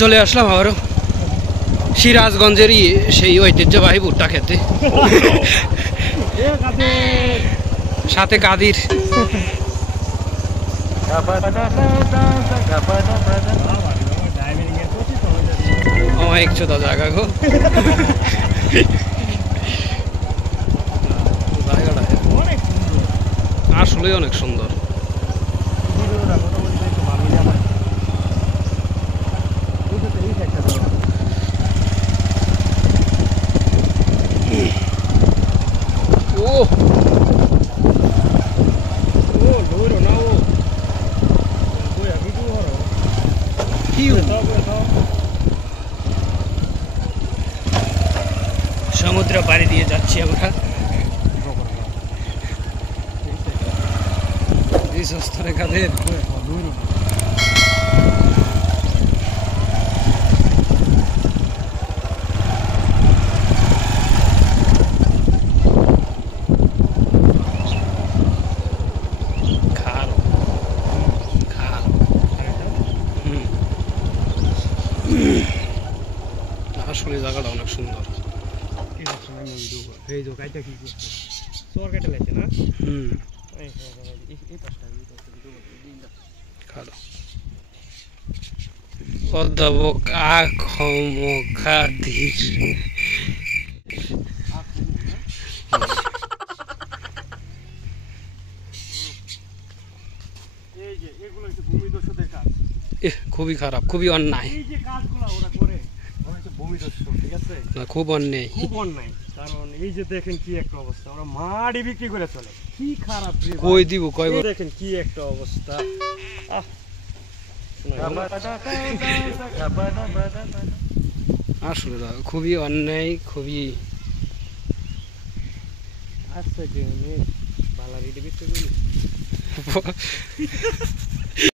চলে আসলাম আবারও সিরাজগঞ্জেরই সেই ঐতিহ্যবাহী ভুট্টা খেতে, সাথে কাদির। অনেক ছোটা জায়গা গো, জায়গাটা আসলে অনেক সুন্দর। সমুদ্র পাড়ি দিয়ে যাচ্ছি আমরা, কাদের আসলে জায়গাটা অনেক সুন্দর। অধ্যাপক আখমখাদির খুবই খারাপ, খুবই অন্যায়, খুব অন্যায়, খুব অন্যায়। কারণ এই যে দেখেন কি একটা অবস্থা, ওরা মাটি বিক্রি করে চলে, কি খারাপ। কই দিব, কই দেখেন কি একটা অবস্থা। আসলে খুবই অন্যায়, খুবই আচ্ছা